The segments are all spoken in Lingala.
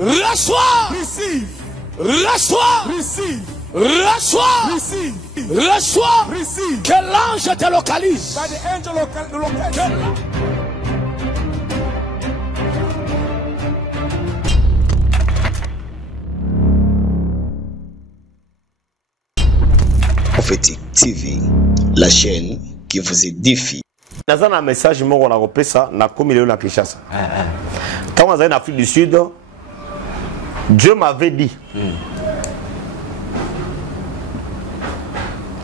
Reçois. Receive. Reçois. Receive. Reçois. Receive. Reçois. Receive. Que l'ange te localise. By the angel locate. Prophétique TV, la chaîne qui vous édifie. Dans un message, moi, on a repris ça, on a commis le Kinshasa. Quand on est en Afrique du Sud, Dieu m'avait dit,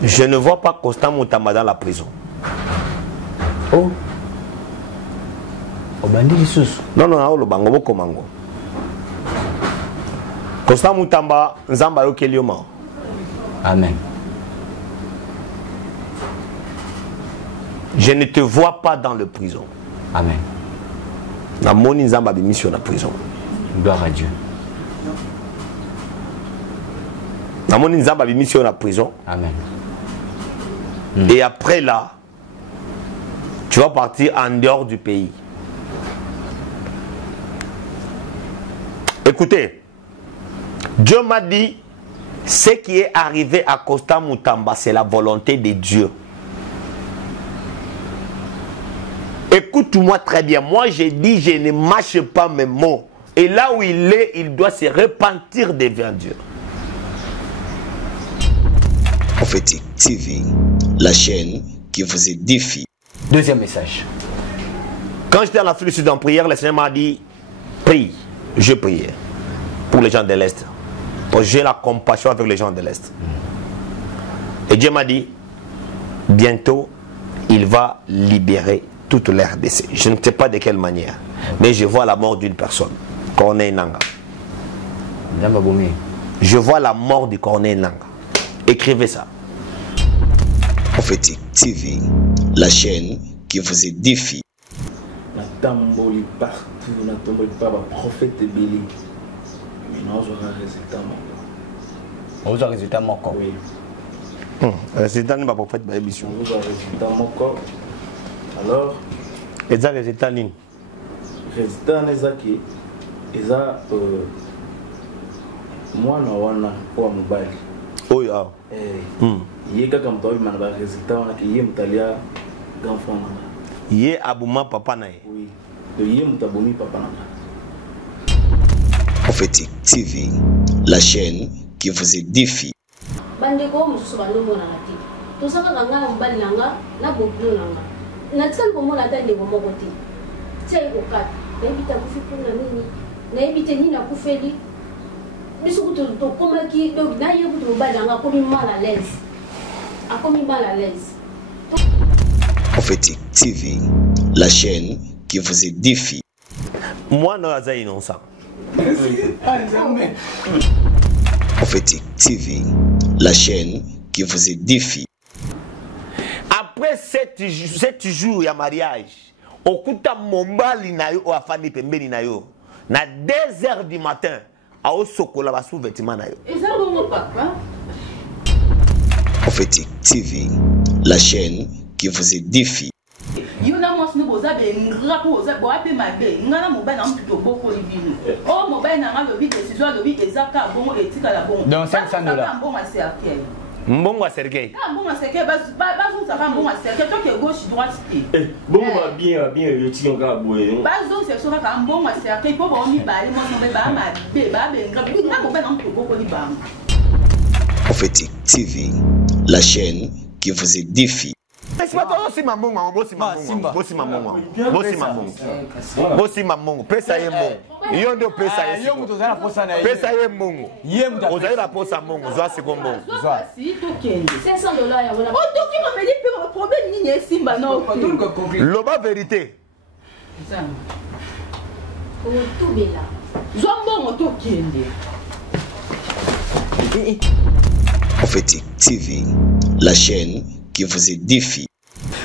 je ne vois pas Constant Moutamba dans la prison. Oh. Obandi Lissus. Non, le bango boko mango. Constant Moutamba, Nzamba Yokelioma. Amen. Je ne te vois pas dans le prison. Amen. Na moni Nzamba bi mission na prison. Gloire à Dieu. Na moni Nzamba bi mission na prison. Amen. Et après là, tu vas partir en dehors du pays. Écoutez, Dieu m'a dit, ce qui est arrivé à Constant Moutamba, c'est la volonté de Dieu. Écoute-moi très bien. Moi, j'ai dit, je ne mâche pas mes mots. Et là où il est, il doit se repentir devant Dieu. Prophétique TV, la chaîne qui vous édifie. Deuxième message. Quand j'étais en Afrique du Sud en prière, le Seigneur m'a dit, prie. Je priais pour les gens de l'Est. Parce que j'ai la compassion avec les gens de l'Est. Et Dieu m'a dit, bientôt, il va libérer toute l'RDC. Je ne sais pas de quelle manière. Mais je vois la mort d'une personne. Corneille Nanga. Je vois la mort de Corneille Nanga. Écrivez ça. Prophétique TV, la chaîne qui vous édifie. Natamboli partout, natamboli pas prophète Béli. Maintenant, j'aurai un résultat moko. Vous avez un résultat moko. Oui. Résultat n'est pas prophète Béli. Vous avez un résultat moko. Alors. Et ça résultat nini? Résultat nezaki. Eza moi na wana kwa mobile. Oh ya. Yé kaka mtawi manaba résultat wana ki yé mtalia grand frère nanga. Yé abuma papa na ye. Oui. De yé mtabomi papa nanga. Prophétique TV, la chaîne qui vous édifie. Bandeko mususu bandombo na ngati. Tosaka kanga mbali nanga na boblo nanga. Na tsali komona atande komoko te. Tsai ko kat. Na ibita kufipu na nini? Na ibite nini na kufeli? Biso to komaki donc na yebu to mbali nanga komi mal à l'aise. A komi mal à l'aise. Prophétique TV, la chaîne qui vous édifie. Moi, non, c'est innocent. Prophétique TV, la chaîne qui vous édifie. Après 7 jours, il y a mariage. Au coup de mombali na yo, a fani pembeni na yo. Na 2 heures du matin, a o sokola ba sous vêtement na yo. Et ça bon papa. Prophétique TV, la chaîne qui vous édifie. Yuna mos no boza be ngra ko boza bo ape mabe ngana mobile na mputo boko libino o mobile na ngalo bi décision lo bi ezaka bongo etika la bongo donc $500 bongo aserkei mbongo aserkei bongo aserkei ba zo sa bongo aserkei to ke gauche droite eh bongo ba bien yoti nga boye ba zo se so ka bongo aserkei po ba mi ba le mo no be ba mabe ba be ngra bi na mobile na mputo boko libano. Prophétique TV, la chaîne qui vous édifie. C'est pas toi aussi maman, bossi maman. Pesa ye mbongo. Yondo pesa ye. Yondo tozana posa na ye. Pesa ye mbongo. Yemda. Ozali la posa mbongo, zwa sekombo. Zwa. Si to kende. $500 ya wona. O to ki ma me di problème ni ne simba na o ko. Loba vérité. Ça. O tout bela. Zwa mbongo to kende. Prophétique TV, la chaîne qui vous édifie.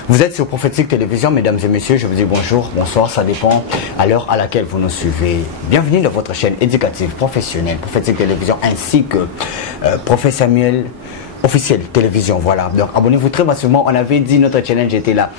Vous êtes sur Prophétique Télévision, mesdames et messieurs, je vous dis bonjour, bonsoir, ça dépend à l'heure à laquelle vous nous suivez. Bienvenue dans votre chaîne éducative professionnelle, Prophétique Télévision, ainsi que Prophète Samuel officiel télévision. Voilà, donc abonnez-vous très massivement. On avait dit notre challenge était là.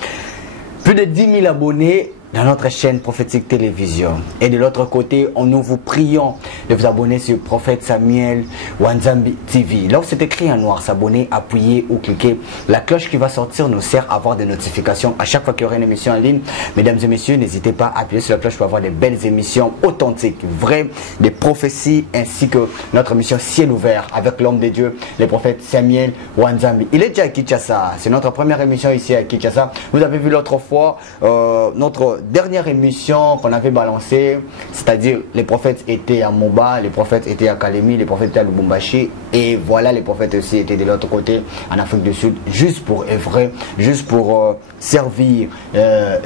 Plus de 10 000 abonnés dans notre chaîne Prophétique Télévision. Et de l'autre côté, nous vous prions de vous abonner sur Prophète Samuel Wanzambi TV. Là où c'est écrit en noir, s'abonner, appuyer ou cliquer. La cloche qui va sortir nous sert à avoir des notifications à chaque fois qu'il y aura une émission en ligne. Mesdames et messieurs, n'hésitez pas à appuyer sur la cloche pour avoir des belles émissions authentiques, vraies, des prophéties, ainsi que notre émission Ciel ouvert avec l'homme de Dieu, le prophète Samuel Wanzambi. Il est déjà à Kinshasa. C'est notre première émission ici à Kinshasa. Vous avez vu l'autre fois notre dernière émission qu'on avait balancée, c'est-à-dire les prophètes étaient à Moba, les prophètes étaient à Kalemi, les prophètes étaient à Lubumbashi, et voilà, les prophètes aussi étaient de l'autre côté en Afrique du Sud, juste pour œuvrer, juste pour servir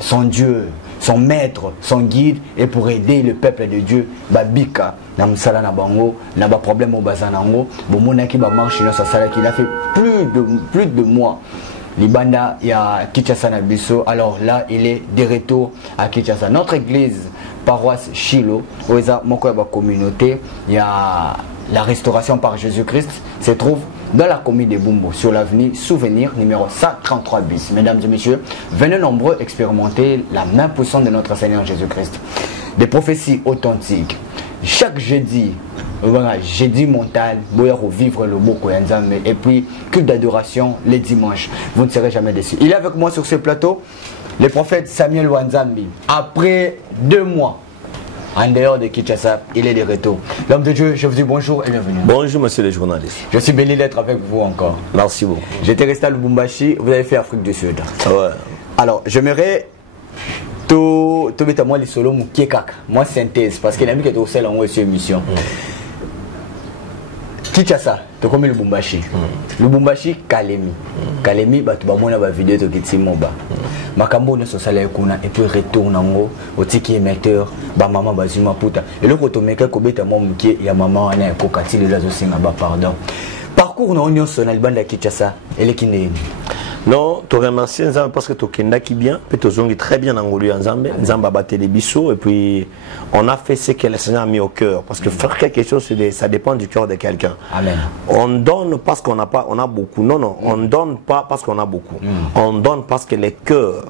son Dieu, son maître, son guide, et pour aider le peuple de Dieu. Babika, Namsala na bango, n'a pas problème au bazanango, Bomonaki ba marche dans sa salle qu'il a fait plus de mois. Libanda, il y a Kinshasa Nabiso. Alors là, il est de retour à Kinshasa. Notre église, paroisse Shiloh, où il y a une communauté, il y a la restauration par Jésus-Christ, se trouve dans la commune de Bumbo, sur l'avenue Souvenir, numéro 133 bis. Mesdames et messieurs, venez nombreux expérimenter la main puissante de notre Seigneur Jésus-Christ. Des prophéties authentiques. Chaque jeudi, jeudi mental, vivre le mot et puis culte d'adoration les dimanches. Vous ne serez jamais déçus. Il est avec moi sur ce plateau, le prophète Samuel Wanzambi. Après 2 mois, en dehors de Kinshasa, il est de retour. L'homme de Dieu, je vous dis bonjour et bienvenue. Bonjour, monsieur le journaliste. Je suis béni d'être avec vous encore. Merci beaucoup. J'étais resté à Lubumbashi, vous avez fait Afrique du Sud. Ouais. Alors, j'aimerais tout moi les solos moi synthèse parce qu'il a mis que tout seul en haut sur émission. Kinshasa, tu connais Lubumbashi. Lubumbashi, Kalemi. Kalemi, tu vas voir la vidéo de Kitimoba. Makambo ne se salaire kuna et puis retourne en haut au tiki émetteur, ba maman bazima puta. Et le kotomeka kobeta mon qui ya maman ana kokati les azo singa ba pardon. Parcours na union sonal banda Kinshasa, elle qui n'est. Non, tu remercies Nzambe parce que tu kenda qui bien, puis tu zongi très bien en Ngolu Nzambe, Nzambe a battu les bisous et puis on a fait ce que le Seigneur a mis au cœur parce que faire quelque chose ça dépend du cœur de quelqu'un. Amen. On donne parce qu'on n'a pas, on a beaucoup. Non, on donne pas parce qu'on a beaucoup. On donne parce que le cœur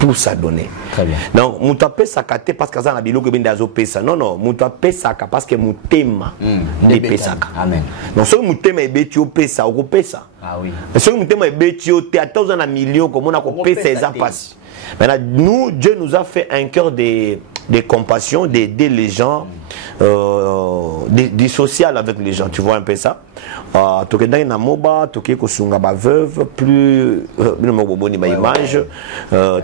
pousse à donner. Très bien. Donc, moutapé sakate parce que ça n'a bilo que bien d'azo pesa. Non, moutapé saka parce que moutema de pesa. Amen. Donc, ce moutema est betio pesa, ou pesa. Ah oui. Ce moutema est betio te à 1,000 millions comme on a coupé ces passes. Maintenant, nous, Dieu nous a fait un cœur de compassion, d'aider les gens, du social avec les gens. Tu vois un peu ça? Tu es dans moba, tu es ba veuve, plus ba image,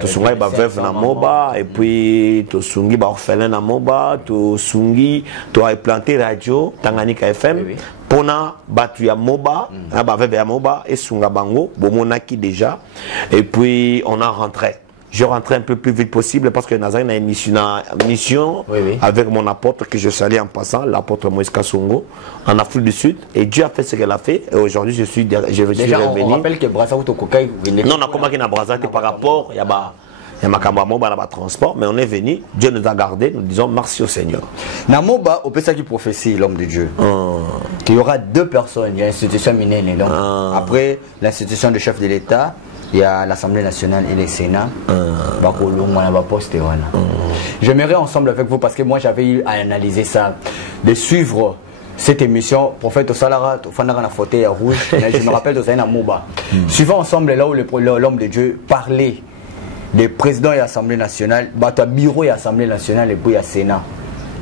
tu sunga ba veuve na moba, et puis tu sungi ba orphelin na moba, tu sungi, tu as planté radio, Tanganyika FM, pona batu ya moba, ba veuve ya moba, et sunga bango, bomonaki déjà, et puis on a rentré. Je rentrais un peu plus vite possible parce que Nazaré a une mission avec mon apôtre que je salue en passant, l'apôtre Moïse Kassongo, en Afrique du Sud. Et Dieu a fait ce qu'elle a fait. Et aujourd'hui, je suis revenu. On rappelle que Brazzaville au Cocaï. Non, on a commencé à Brazzaville par rapport, il y a ma caméra, transport, mais on est venu, Dieu nous a gardés, nous disons merci au Seigneur. Namoba, au Pessa qui prophétie, l'homme de Dieu, qu'il y aura 2 personnes, il y a l'institution minéenne, donc après l'institution de chef de l'État, il y a l'Assemblée nationale et le Sénat. J'aimerais ensemble avec vous, parce que moi j'avais eu à analyser ça, de suivre cette émission, prophète au Salara, au Fanara fauteuil rouge, je me rappelle de Zaina Mouba. Suivons ensemble là où l'homme de Dieu parlait des présidents et l'Assemblée nationale, le bureau et l'Assemblée nationale et puis le Sénat.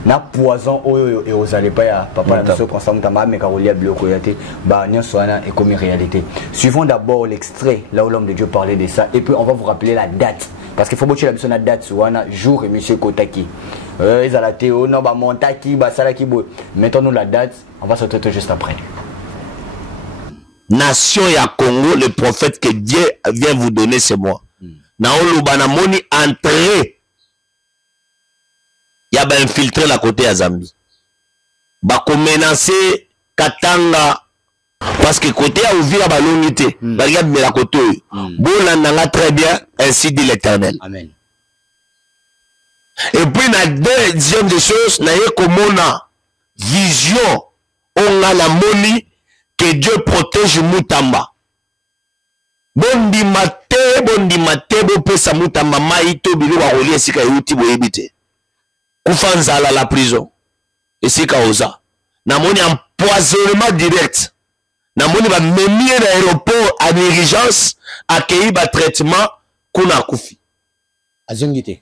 Na poison et aux alépaya papa na so consomment ta mame karolia bloko yate ba nyoswana et comme réalité. Suivons d'abord l'extrait là où l'homme de Dieu parlait de ça et puis on va vous rappeler la date parce qu'il faut botter la mission la date soana jour et monsieur Kotaki. Ils a la théo non ba montaki ba salaki bo. Mettons-nous la date, on va se traiter juste après. Nation ya Congo, le prophète que Dieu vient vous donner c'est moi. Na olubana moni entrée. Il y a infiltré la côté à Zambie. Bah menacer Katanga parce que côté à ouvrir à l'unité. Regarde mais la côté. Bon là très bien ainsi dit l'Éternel. Amen. Et puis la deuxième des choses, n'a eu comme on a vision, on a la moni que Dieu protège Moutamba. Bon di matin bondima te bopesa mutamba mai to bilo bakolia esika euti boyebi te kufa nzala la prison esika oza namoni empoisonnement direct namoni bamemie na aéroport en urgence accueilli ba traitement kuna akufi azongi te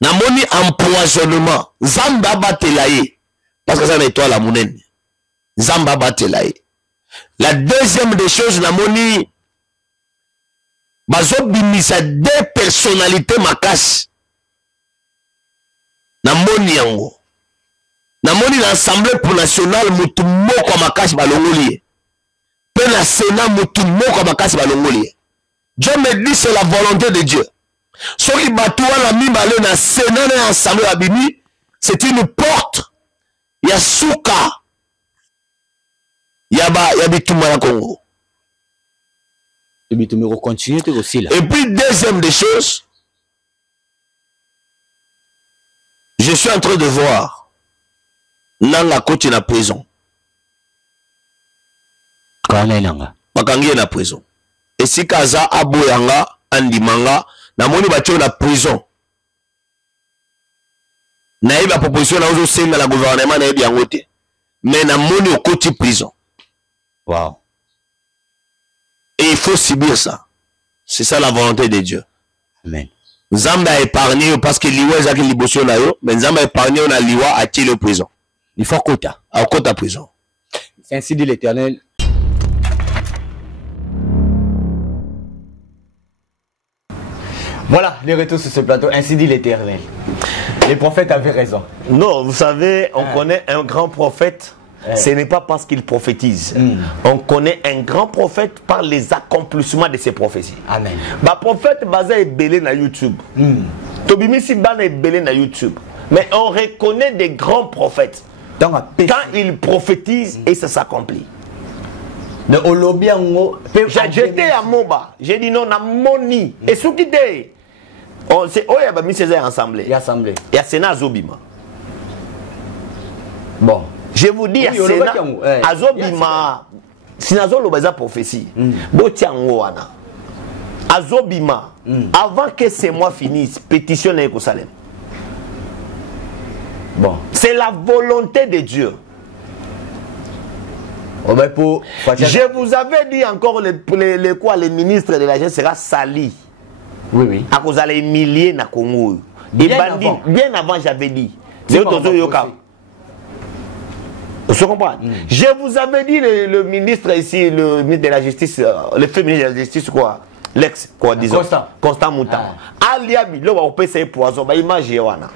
namoni empoisonnement nzambe abatela ye parce que ça na étoile la monene nzambe abatela ye. La deuxième des choses namoni bazobimisa deux personnalités makasi namoni yango namoni l'Assemblée pour nationale mutu moko makasi balongoli pe na Sénat mutu moko makasi balongoli. Dieu me dit c'est la volonté de Dieu. Soki batu wana mibale na Sénat na Assemblée abimi c'est une porte ya suka ya bitumba na Congo. Et puis deuxième des choses, je suis en train de voir nanga koti na prison. Makangi na prison. Et si kaza aboyanga andimanga namoni batio na prison. Na iba proposition na ozo senga la gouvernement na ibi yango te. Mais namoni okoti prison. Wow. Et il faut subir ça. C'est ça la volonté de Dieu. Amen. Nzamba a épargné parce que liwa ezaki liboso na yo, mais Nzamba a épargné na liwa a tiré prison. Il faut kota. A kota prison. C'est ainsi dit l'Éternel. Voilà, les retours sur ce plateau. Ainsi dit l'Éternel. Les prophètes avaient raison. Non, vous savez, on connaît un grand prophète. Ce n'est pas parce qu'il prophétise. On connaît un grand prophète par les accomplissements de ses prophéties. Amen. Ma prophète basé est belé na YouTube. Tobimisi ban est belé na YouTube. Mais on reconnaît des grands prophètes. Quand ils prophétisent et ça s'accomplit. J'étais à Moba. J'ai dit non, na moni. Et ce qui dit, c'est oh ya ba mis ces assemblées. Il y a Sénat Azobima. Bon. Je vous dis, Azobima, si Nazolo baza prophétie, Botiangoana, Azobima, avant que ces mois finissent, pétition à Jérusalem. Bon. C'est la volonté de Dieu. Je vous avais dit encore les ministres de la jeunesse sera sali. Oui, oui. À cause d'aller humilier na Congo. Bien avant, j'avais dit. Vous comprenez? Je vous avais dit le ministre ici, le ministre de la justice, le féminin de la justice, quoi, l'ex, quoi, disons. Constant Moutama. Aliabi, là, on peut essayer poison, bah, image, Yoana.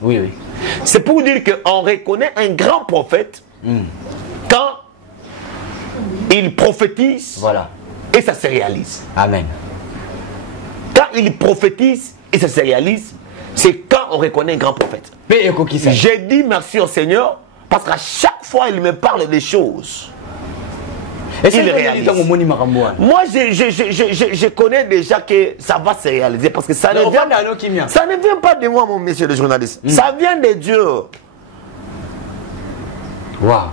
Oui, oui. C'est pour dire qu'on reconnaît un grand prophète quand il prophétise, voilà, et ça se réalise. Amen. Quand il prophétise et ça se réalise, c'est quand on reconnaît un grand prophète. J'ai dit merci au Seigneur parce qu'à chaque fois il me parle des choses. Et il réalise. Moi je connais déjà que ça va se réaliser parce que ça ne vient pas de moi, mon monsieur le journaliste. Ça vient de Dieu. Wow.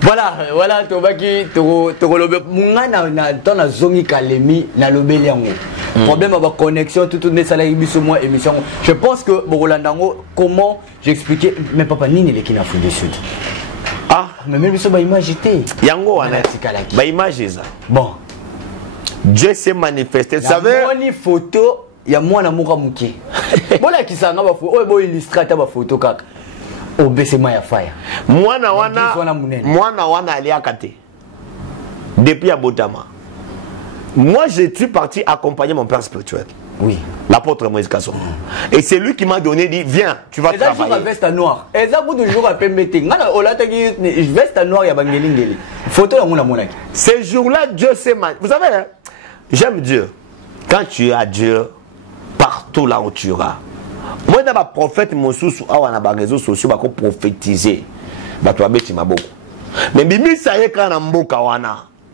Voilà, Tobaki, Togolobe, Mungana, dans la zone Kalemi, na lobeliango. Problème avec connexion, tout le salaire moi émission. Je pense que Borolandango, comment j'expliquais, mais papa Nini les qui n'a fait des sud. Ah, mais même ça va imaginer. Yango, va imaginer ça. Bon, Dieu s'est manifesté. Vous savez, une photo, il y a moi na Mouramouki. Bon là qui s'en va photo, oh bon illustrateur ma photo kaka. Obesema ya fire. Mwana wana aliakate. Depuis à Botama. Moi, je suis parti accompagner mon père spirituel. Oui. L'apôtre Moïse Kasson. Et c'est lui qui m'a donné, dit, viens, tu vas travailler. Et ça, veste noire. Et ça, vous toujours à permettre. Veste noire, il y a Bangelingeli. Photo, on a monaki. Ce jour-là, Dieu s'est manifesté. Vous savez, hein, j'aime Dieu. Quand tu as Dieu, partout là où tu iras. Moi, dans ma prophète, mon sous, dans les réseaux sociaux, je vais prophétiser. Je vais mettre ma bouche. Mais Bibi, ça y est, quand on a un bouc,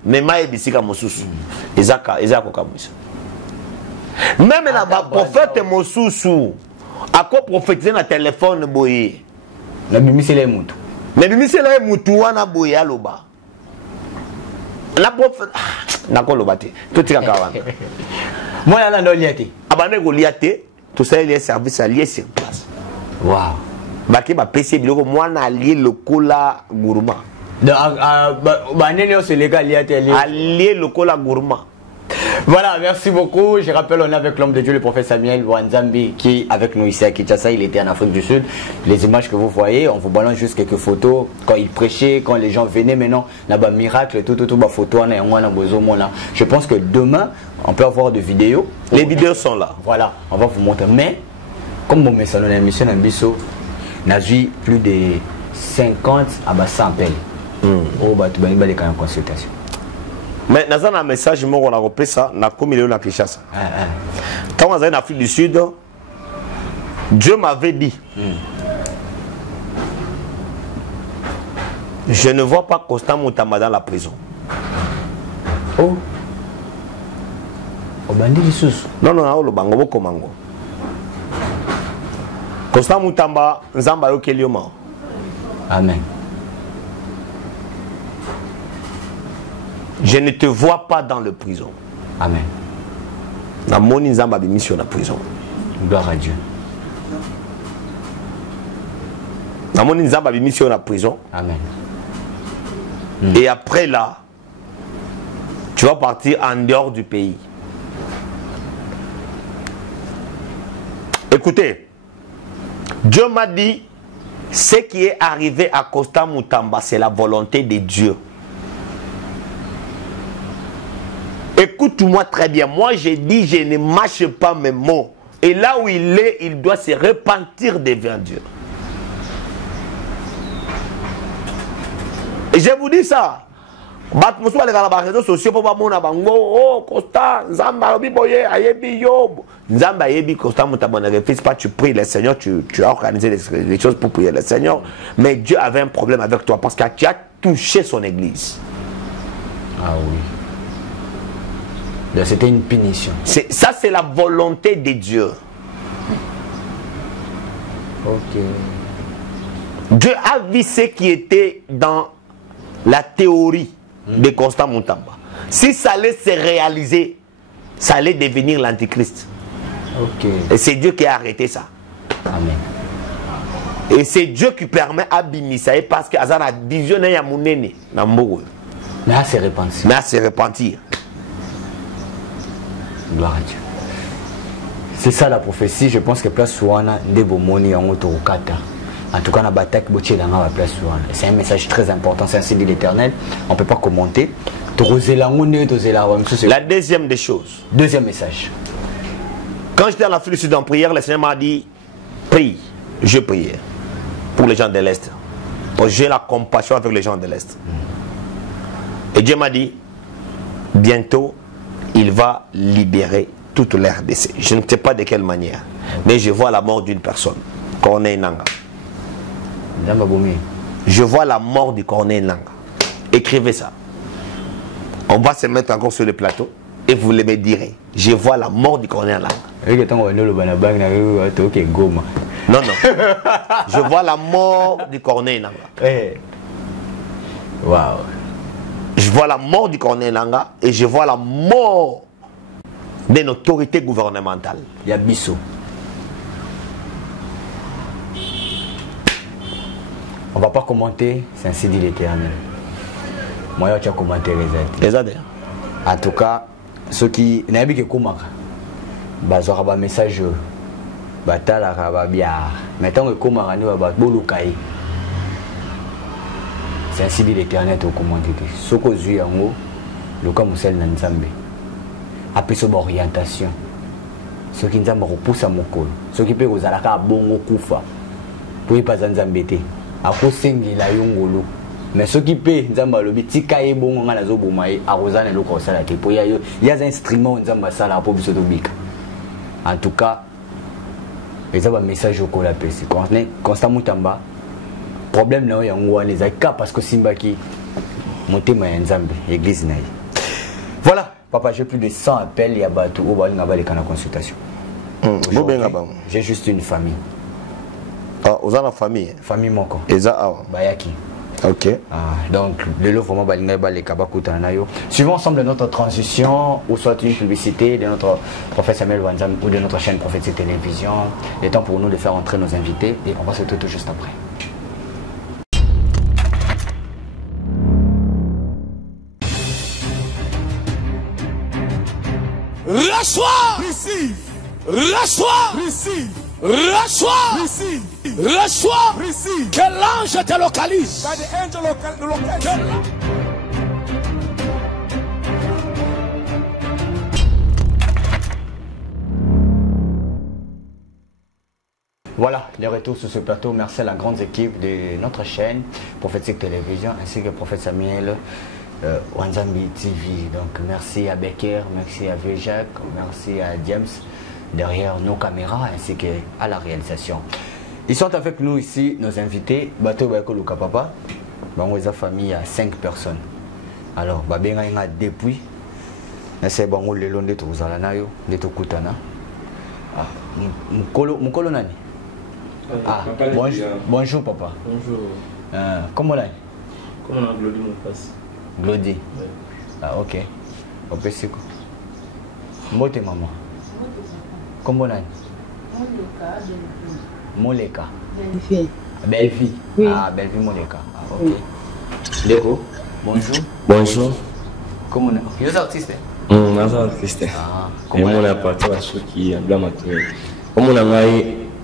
mais je vais mettre mon sous. Ezaka Kamuisa. Même dans ma prophète, mon sous, à quoi prophétiser dans le téléphone, boye. La Bibi, c'est les moutou. Mais Bibi, c'est les moutou, on a boye à l'oba. La bof nakolo bate. Tout est encore. Moi là non liaté. Abane go liaté, tout ça il y a service à lier sur place. Waouh. Baki ba PC biloko moi na lier le cola gourmand. Bah nene c'est légal liaté allier le cola gourmand. Voilà, merci beaucoup. Je rappelle, on est avec l'homme de Dieu, le prophète Samuel Wanzambi, qui est avec nous ici à Kinshasa. Il était en Afrique du Sud. Les images que vous voyez, on vous balance juste quelques photos. Quand il prêchait, quand les gens venaient, maintenant, là-bas, miracle, tout, photo, je pense que demain, on peut avoir des vidéos. Les vidéos sont là. Voilà, on va vous montrer. Mais, comme mon message dans l'émission d'Ambisso, on a vu plus de 50 à 100 appels. Oh, bah, tu vas aller en consultation. Mais dans un message, je me rappelle ça, na comme il est na Kinshasa. Quand on est en Afrique du Sud, Dieu m'avait dit, je ne vois pas Constant Moutamba dans la prison. Oh. Au bandit du sous. Non, non, le bango komango. Constant Moutamba, Nzamba yo kelioma. Amen. Je ne te vois pas dans le prison. Amen. Na moni Nzamba bi mission na prison. Gloire à Dieu. Na moni Nzamba bi mission na prison. Amen. Et après là, tu vas partir en dehors du pays. Écoutez, Dieu m'a dit, ce qui est arrivé à Constant Moutamba, c'est la volonté de Dieu. Écoute-moi très bien. Moi, j'ai dit, je ne mâche pas mes mots. Et là où il est, il doit se repentir devant Dieu. Et je vous dis ça. Réseaux sociaux pour oh, Constant, Nzamba, Nzamba, Constant, ne refuse pas, tu pries le Seigneur, tu as organisé les choses pour prier le Seigneur. Mais Dieu avait un problème avec toi parce que tu as touché son église. Ah oui. C'était une punition. Ça, c'est la volonté de Dieu. Ok. Dieu a vu ce qui était dans la théorie de Constant Moutamba. Si ça allait se réaliser, ça allait devenir l'antichrist. Ok. Et c'est Dieu qui a arrêté ça. Amen. Et c'est Dieu qui permet à Bimisaï parce que Azana vision ya munene na mbogo. Là, c'est repentir. Là, c'est repentir. Gloire à Dieu. C'est ça la prophétie. Je pense que place Souana, Ndebomoni, en Otokata. En tout cas, on a bataille dans la place Souana. C'est un message très important. C'est un signe de l'Éternel. On ne peut pas commenter. La deuxième des choses. Deuxième message. Quand j'étais en Afrique du Sud en prière, le Seigneur m'a dit, prie. Je priais pour les gens de l'Est. Parce que j'ai la compassion avec les gens de l'Est. Et Dieu m'a dit, bientôt, il va libérer toute l'RDC. Je ne sais pas de quelle manière. Mais je vois la mort d'une personne. Corneille Nanga. Je vois la mort du Corneille Nanga. Écrivez ça. On va se mettre encore sur le plateau. Et vous me direz. Je vois la mort du Corneille Nanga. Non, non. Je vois la mort du Corneille Nanga. Wow. Je vois la mort du Corneille Nanga et je vois la mort d'une autorité gouvernementale. Yabiso. On va pas commenter, c'est ainsi dit l'Éternel. Moi, tu as commenté les aides. En tout cas, ceux qui n'ont pas vu que ils ont un message. Maintenant, c'est ainsi dit l'Éternel au commenté. Ce que j'ai en haut, le cas Moussel Nanzambe. Après cette orientation, ce qui nous a repoussé à mon col, ce qui peut vous alaka bon kufa, pour pas Zanzambete, à cause de la yongolo. Mais ce qui peut nous a le petit cahier bon à la zobomaï, à Rosanne et le conseil, pour y a un instrument nous a ça la pour se dobique. En tout cas, ils ont un message au col à PC. Constant Moutamba. Problème là yango les cas parce que Simbaki motema ya Nzambe église naï. Voilà, papa, j'ai plus de 100 appels, il y a batu au bali na bali kana consultation. J'ai juste une famille. Ah, aux la famille. Famille moko. Eza awa. Bayaki. Ok. Donc, le lot vraiment suivons ensemble notre transition, ou soit une publicité de notre prophète Samuel Wanzam ou de notre chaîne Prophétique Télévision. Il est temps pour nous de faire entrer nos invités et on va se retrouver tout juste après. Reçois. Receive. Reçois. Receive. Reçois. Receive. Reçois. Receive. Que l'ange te localise. By the angel localise. Voilà, les retours sur ce plateau. Merci à la grande équipe de notre chaîne Prophétique Télévision ainsi que Prophète Samuel Wanzambi TV. Donc merci à Becker, merci à Véjac, merci à James derrière nos caméras ainsi qu'à la réalisation. Ils sont avec nous ici, nos invités. Bateau Bayako Luka Papa. Bango est famille à 5 personnes. Alors, Babenga Inga depuis. C'est Bango le long de Touzalanayo, de Tokutana. Mukolo Nani. Bonjour papa. Bonjour. Comment là? Comment on a Glody mon passe? Glody. Ok. Opesiko. Mbote maman. Comment là? Moleka. Belle-vie. Belle-vie. Oui. Belle-vie Moleka. Ok. Oui. Léo. Bonjour. Bonjour. Comment on est? Vous êtes artiste? artiste. Comment on a parti à ceux qui ont comme on a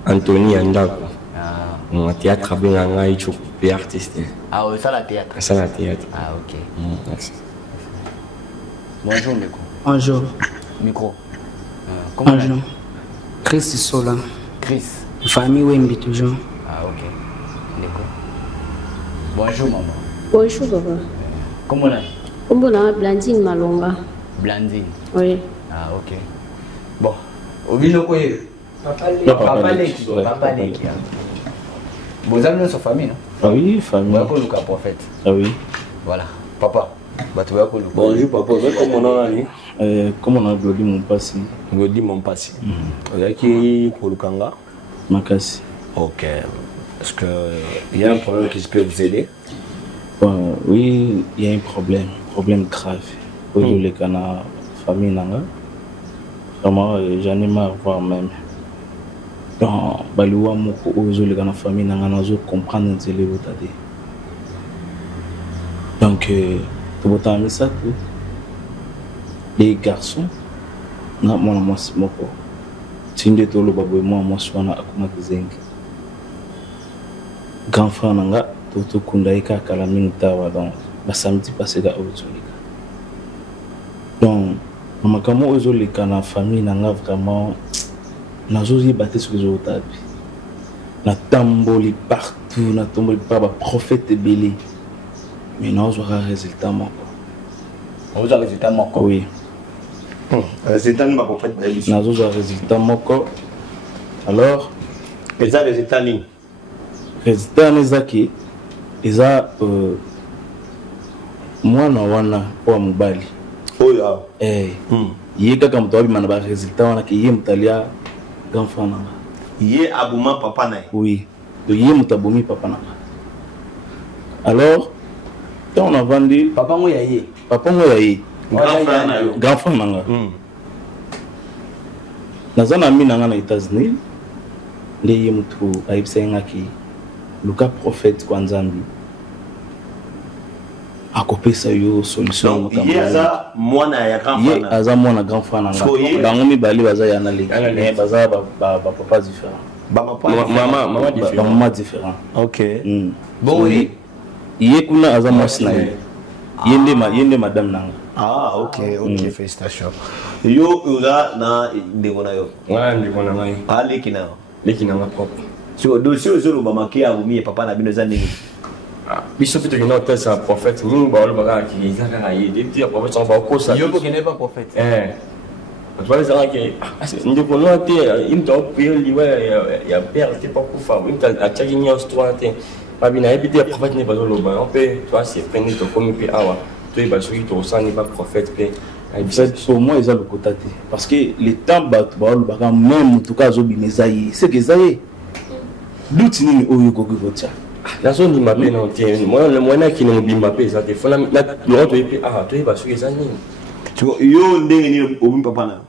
Anthony Andako. Mon théâtre bien un artiste. Ça la théâtre. Ça la théâtre. Ok. Merci. Bonjour Miko. Bonjour. Micro. Comment Bonjour. Chris Sola. Chris. Famille Wembi toujours. Ok. Miko. Bonjour maman. Bonjour papa. Comment on est? Comment on a Blandine Malonga? Blandine. Oui. Ok. Bon. Obino quoi? Papa Leki. Papa Leki. Vous avez notre famille, non? Ah oui, famille. Vous avez le prophète. Ah oui. Voilà. Papa. Bonjour papa. Comment on a Glody mon passé? Glody mon passé. Vous avez qui pour le Kanga? Makassi. Ok. Est-ce qu'il y a un problème qui peut vous aider? Oui, il y a un problème. Problème grave. Aujourd'hui, quand la famille nanga, vraiment, j'en ai marre voir même. Dans Baloua Moko, aujourd'hui, quand la famille nanga, nous comprendre les élèves. Donc, pour vous ça, les garçons, na moi moi moko. Tinde tolo babo moi swana akuma kizengi. Grand frère nanga toto kundaika kala mintawa donc ba samedi passé ga ozolika. Donc mamakamo ozolika na famille nanga vraiment nazozi battre sur les autres. Na tamboli partout, na tamboli par prophète belé. Mais non, on aura résultat moko. On aura résultat moko. Oui. Résultat de ma prophète belé. Na zo résultat moko. Alors, les résultats ni. Résultat nezaki eza mwana wana wa mubali. Oya. Yé kaka mtu abimana ba résultat wana ki yé mutalia grand frère nanga. Yé abuma papa na. Oui. De yé mutabomi papa nanga. Alors, quand on a vendu papa moi yé. Papa moi yé. Grand frère nanga. Nazana mi nanga na États-Unis. Le yé mutu aibsenga ki Luka prophète kwa Nzambi. Akopesa yo solution donc yeza mwana ya grand frère. Aza mwana grand frère nanga. Bango mibali baza yana le. Baza ba papa différent. Maman différent. OK. Bon oui. Yé kuna aza mwasi na ye. Yende madame nanga. OK, félicitations. Yo uza na ndeko na yo. Voilà ndeko na ngai. Ali nanga propre. Sur dossier aux mamaki a vomi papa na bino zanini. Bishop de notre sa prophète nous ba le baga qui ezaka ye depuis prophète on va ko ça. Yo qui n'est pas prophète. Tu vois ça que ndeko no te il doit payer liwa ya père c'est pas pour faire une a tchaki ni histoire te. Babina ebité prophète ne pas le ba on peut toi c'est prendre to comme puis awa. Toi ba soki to ça n'est pas prophète pe. Pour moi, ils ont le côté. Parce que les temps battent, même en tout cas, c'est que ça y est. D'où tu n'es pas au nazo ni mabe na te moi le moyen qui ne mbimba pe ça te fona na lo to epi ah to eba suki zani yo ndenge ni obi papa na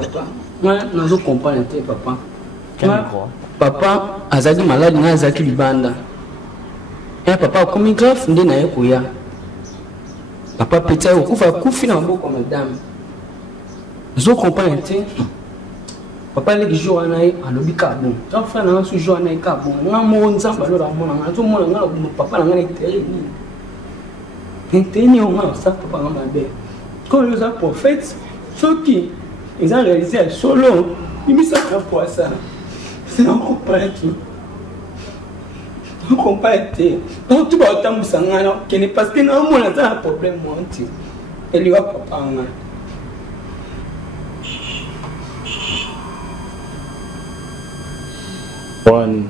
papa moi nazo comprendre te papa papa azaki malade na azaki libanda et papa comme grave nde na yekoya papa peta okufa kufi na maboko madame nazo comprendre te papa les jours en aïe à l'obi carbon j'en fais un sous jour en aïe carbon on a mon ensemble alors à mon tout le monde a papa n'a rien été on a ça papa m'a bien quand les prophètes ceux qui ils ont réalisé à solo ils me savent pour ça c'est un comprendre qui on comprend donc tout va autant musanga qui n'est parce que non mon a un problème moi anti et lui va papa One,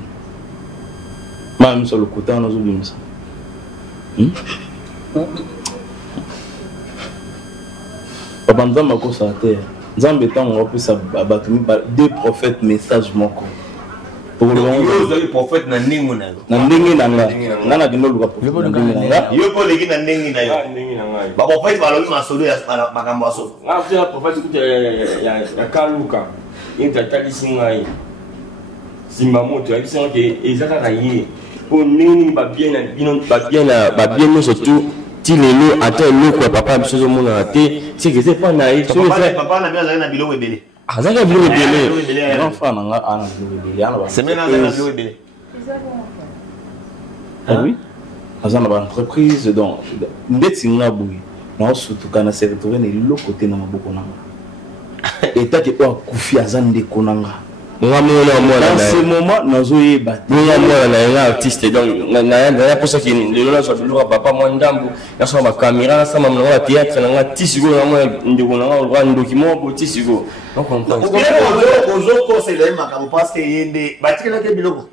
même sur le côté, on a oublié ça. Papa, nous avons encore ça à terre. Nous avons besoin de deux prophètes message moko. Pour le moment, vous avez prophète na ningu na. Na ningu na nga. Nana dino luka prophète. Yo ko leki na ningu na yo. Ba prophète ba lobi masolo ya makambo aso. Ah, c'est la prophète qui ya kaluka. Inta talisingai. Simbamoto abisa que ezaka kaye pour nini ba bien surtout ti lelo ata loko papa biso mona te c'est que c'est pas naïf papa na bien na bilo webele azaka bilo webele enfant na ana bilo webele ana ba semaine na bilo webele ah oui azana ba entreprise donc ndeti ngabui na surtout kana secteur ne lo côté na maboko na eta ke kwa kufi azande konanga dans ce moment nous avons artiste donc na pour ça qui le là sur le papa moi ndambu na sur ma caméra ça m'a na théâtre na tisigo na moi ndiko na rwa document pour tisigo donc on entend ozo conseiller makabo parce que yende batikela ke biloko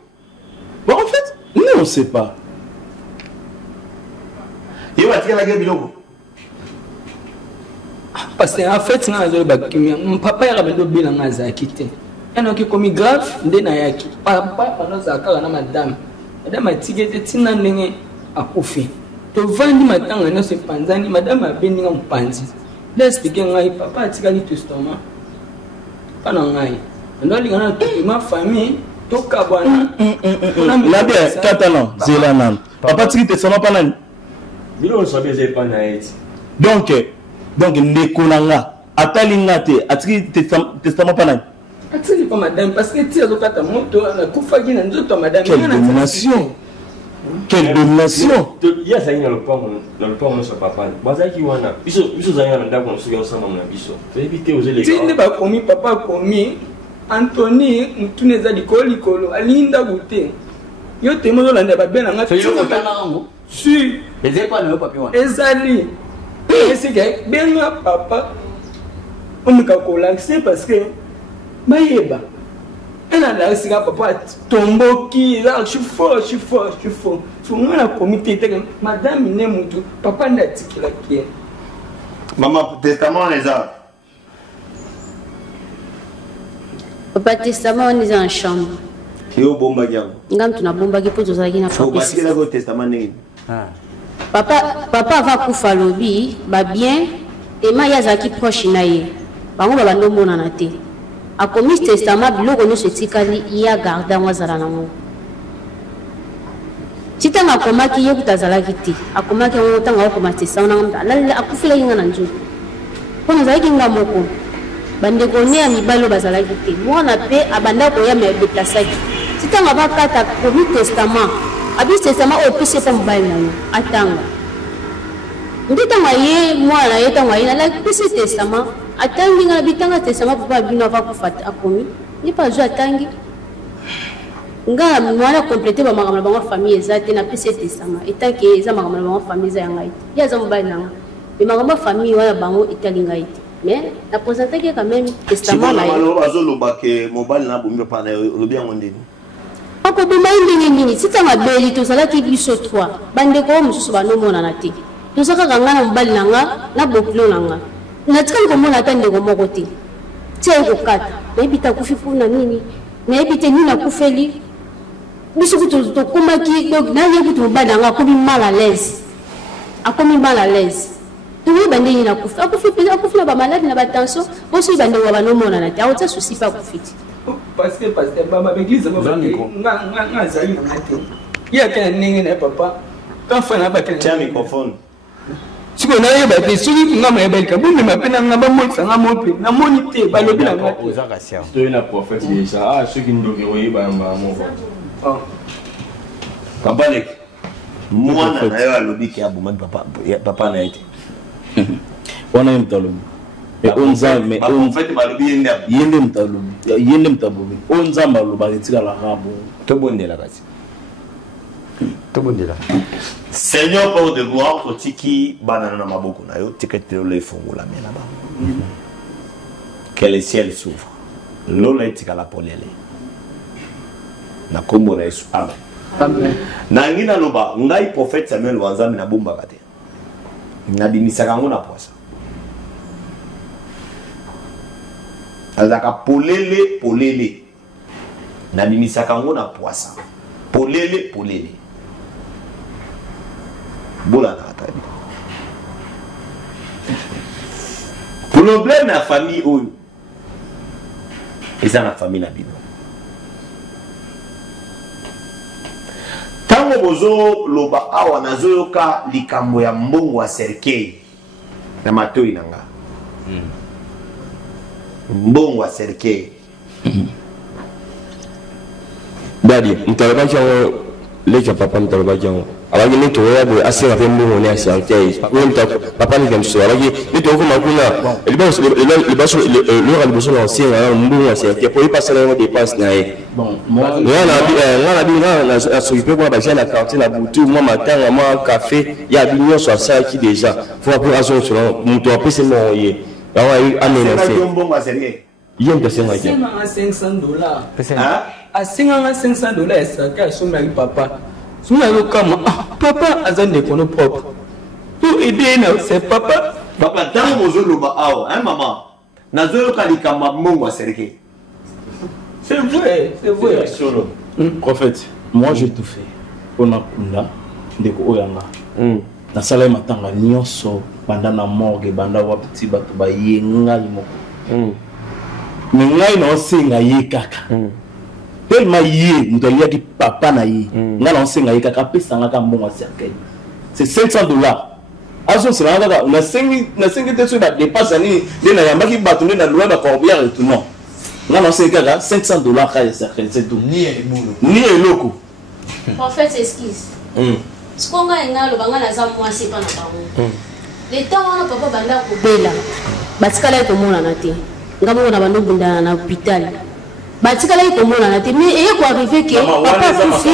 bon en fait non on sait pas yo batikela ke biloko parce que en fait mon papa il a besoin de bien na quitté alors que comme grave ndena yaki papa anozaka na madame a tigete tina ndenge akufi to vandi matanga na se panzani madame abeninga mpanzi l'expliquer ngai papa atikali testament pana ngai ndolinga na ma famille to kabwana la bien catalan zela nan papa tikali testament pana bilo so beze pana eti donc ndekonanga atalinga te atikali testament pana atili pas madame parce que tu as okata moto na kufaki na nzoto madame quelle domination il y a ça dans le pont sur papa bazaki wana biso zanya na ndako nsuka osama na biso to éviter aux élèves tinde ba komi papa komi Anthony mutuneza likolo alinda gute yo temozo landa ba bena ngati yo kotana ngo si ezé pas le papier wana ezali c'est que benga papa omikakola c'est parce que Maïeba. Elle a la cigarette, papa, tombeau qui, là, je suis fort. Sur moi, la comité, madame, Nemutu, papa n'a dit qu'il a qui. Maman, testament, on les a. Papa, testament, on est en chambre. Et au bon bagage. Ngam, tu n'as bon bagage pour tout ça qui n'a pas parce qu'il a le testament. Papa va koufa lobi, ba bien, et ma yazaki proche naïe. Bango baba no mona na te. A commis testament biloko no se tikali ya garda mwazala nango. Titanga komaki ye kutazalaki te. Akomaki ngo tanga ko matesa na ngam la akufila yinga na njo. Kono zalaki ngamoko. Bande kone ya mibalo bazalaki te. Mwana pe abanda ko ya me déplaçaki. Titanga ba kata commis testament. Abi testament o pese pa mbali nango. Atanga. Nditanga ye mwana ye tanga ye la pese testament. Atangi nga bitanga testament papa bino va kufata akomi ni pas jo atangi nga mwana compléter ba makamala ba famille ezate na pese testament etake eza makamala ba famille za ngai ya za mobali nanga be makamala famille wana bango etali ngai mais na présenter que quand même testament na yo azoloba ke mobali na bombe pa na lobi yango ndeni ako bima ndini sitanga beli to sala ki biso 3 bande ko mususu ba no mona na te to saka kanga na mobali nanga na boklo nanga natikali komona ata ndeko moko te tie kokata nayebi ta kufi mpona nini nayebi te nini akufeli biso to komaki donc na yeku to bananga ko mal à l'aise. A comme mal à l'aise. Tout le monde est akufi na ba malade na ba tension, aussi bande wa no mona na ta autre souci pas kufiti. Parce que baba l'église nga zali na ngate. Ya kana ningi na papa. Quand fa na ba kana. Tiens microphone. Siko na yeba te suli nga ma yebelka bumi mapena nga ba molsa nga mope na monite ba lobi na ngate. Tu es la prophète déjà. Ah ceux qui nous voyaient ba mo. Papa Lek. Moi na yo alobi ki abuma papa na été. On a un talon. Et on a mais en fait balobi yende mtalobi. On a maloba retira la rabo. To bondela basi. To bondela. Seigneur Père de gloire, tiki banana na maboko na yo, tikete le fongola mais là-bas. Que le ciel s'ouvre. L'eau etika la polele. Na kombo na Yesu. Amen. Amen. Na ngina loba ngai prophète Samuel wanzami na bomba kate. Na bimisaka ngo na posa. Azaka polele. Na bimisaka ngo na posa. Polele. Bola na tabi. Problème na famille oyo. Eza na famille na bino. Tango bozo loba awa nazoyoka likambo ya mbongo wa serkei na matoi nanga. Mbongo wa serkei. Dadi, mtalaba jango leja papa mtalaba jango. Abagi nito yabo asira pe mbongo ne serkei. Papa ni gamso abagi nito ko makuna libaso le libaso na ancien mbongo wa serkei pour y passer les dépenses na ye. Bon, moi na s'occuper pour la la cantine la boutique moi matin moi café il y a bien sur ça qui déjà faut pour raison sur mon tour après c'est mon yé là on a eu aménagé mbongo wa serkei. il y a un personne là $500. Hein? À $500 ça ka soma papa. Soma kama papa azande kono propre. Pour aider na c'est papa. Papa tango bozo loba awa, hein maman. Nazoyoka likambo mbongo wa serkei. C'est vrai. prophète, moi j'ai tout fait. On a kunda ndeko oyanga. Na sala matanga nyonso banda na morgue banda wa petit bato ba yenga moko. Mais ngai na osenga ye kaka. Tellement ye ndolia ki papa na ye. Nga na osenga ye kaka pesa ngaka mbongo cercueil. C'est $500. Azo c'est là na sengi te so ba dépasse ni de na yamba ki bato na loi ba corbière et tout non. Nga na osenga kaka $500 ka cercueil c'est tout. Ni eloko. Prophète esquisse. Ce qu'on a engalo banga na za moi c'est pas na bango. Le temps on papa banda ko bela. Batikala ko mona na te. Ngamo na bando bunda na hôpital. Batikala ko mona na te mais et ko arriver que papa kufi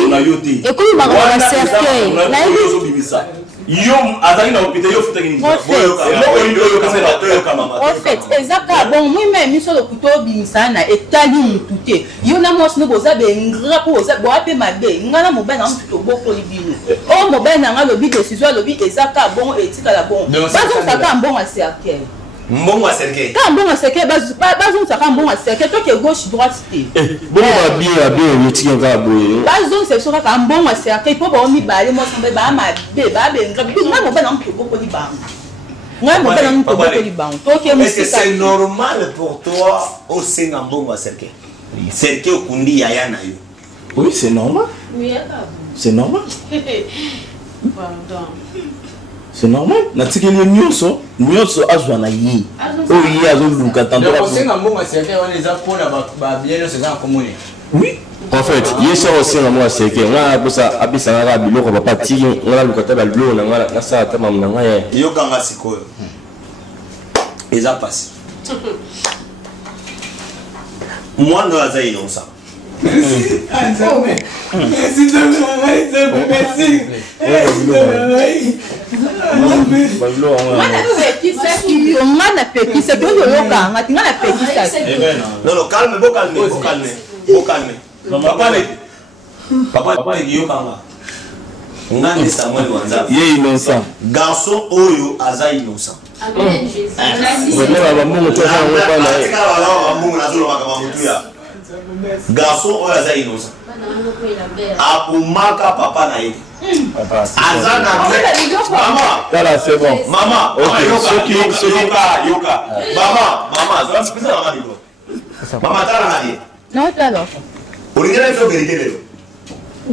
et comme ba ko cercueil. Na Yom azali na hôpital yo futa kini. En fait, ezaka bon moi même miso le couteau bimisa na etali mutute. Yo na mo sino boza be ngra ko boza bo ape mabe. Ngana mo ba na mtuto boko libino. O mo ba na ngalo bi décision lo bi ezaka bon etika la bon. Bazo saka mbongo a cercueil. Mbongo wa serkei. Ka mbongo a cercueil bazo saka mbongo a cercueil to ke gauche droite te. Bon ba bien yotika nga boye. Bazo se soka ka mbongo a cercueil po ba mi ba le mo sambe ba ma be ba be ngra bi ngana mo ba na mtuto boko libano. Est-ce que c'est normal pour toi au Sénambongo à Serke? Serke au Kundi Yayana? Oui, c'est normal. C'est normal. C'est normal. Natiki le nyonso azwa na yi. O yi azo luka tandora. Le Sénambongo à Serke on les a pour la ba bien c'est ça commune. Oui. En fait, il y a aussi un mois c'est que on a ça abisa na bilo ko papa ti on a lukata ba bilo na sa ta mam na ngaye. Yo kanga sikoyo. Eza passé. Moi no aza innocent. Merci. Non, calme, calme. Papa est Yokanga. Ngani Samuel Wanza. Il est innocent. Garçon Oyo Aza innocent. Amen Jésus. Garçon Oyo Aza innocent. Akumaka papa na ye. Azana maman. Là c'est bon. Maman. Yoka. Maman. Maman tala na ye. Non, alors. On dirait que c'est vérité.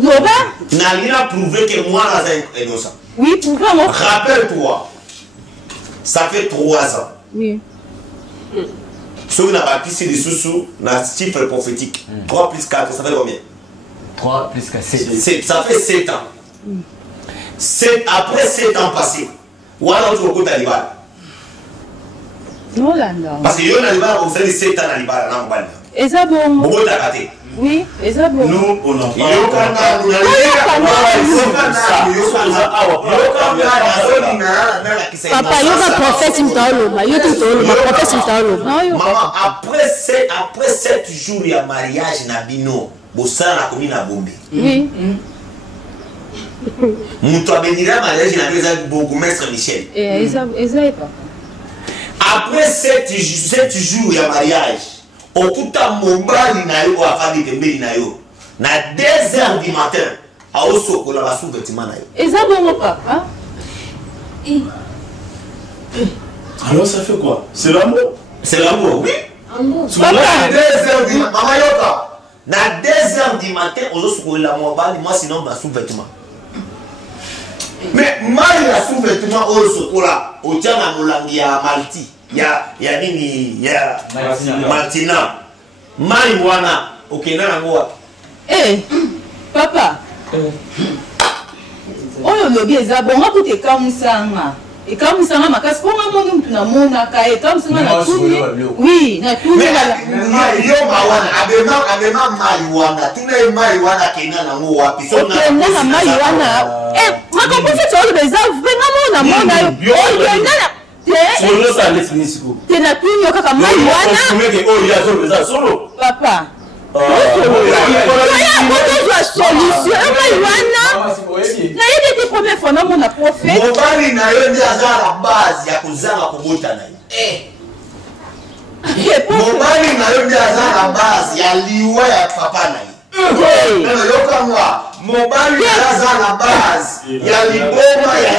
Loba? N'a prouvé que moi là innocent. Oui, pourquoi moi? Rappelle-toi. Ça fait 3 ans. Oui. Ceux qui n'ont pas pissé des sous-sous, dans chiffre prophétique. 3 plus 4, ça fait combien? 3 plus 4, 7. Ça fait 7 ans. Après 7 ans passés, voilà tu vas écouter Alibara. Non, là, non. Parce que yo Alibara, vous avez 7 ans Alibara, non, pas. Et ça bon? Vous t'as gâté. Oui, et ça bon? Nous, on a Papa, yoga prophète Mtaoloba, yoga prophète Mtaoloba. Maman, après 7 jours de mariage na bino, bosala na komi na bombe. Oui. Mutu abenira mariage na beza bourgmestre Michel. Et ça est pas. Après 7 jours de mariage, okuta mobali na yo afandi pembeni na yo. Na 2h du matin, a osokola la sous-vêtement na yo. Et ça bon papa? Alors ça fait quoi? C'est l'amour? C'est l'amour, oui. Papa, 2h du matin, maman yoka. Na 2h du matin, osokola mobali, moi sinon na sous-vêtement. Mais mal la sous-vêtement osokola, otia na molangi ya Malti. Ya nini ya Martina. Mai wana okenda na ngoa. Papa. Oyo lobi eza bonga kuti ekamusanga. Ekamusanga makasi ponga mondo mtu na mona ka ekamusanga na tuni. Oui, na tuni la. Yo mawana abema mai wana. Tuna mai wana kenda na ngoa piso na. Kenda na mai wana. Makomposa tsolo beza venga mona yo. Kenda na solo ça les finir siko. Tena tunyo kaka mai wana. Solo. Papa. Solution. Mai wana. Na yede te première fois na mona prophète. Mobali na yo ndi azala base ya kuzanga kubota na yo. Mobali na yo ndi azala base ya liwa ya papa na yo. Yoka mwa mobali na azala base ya liboma ya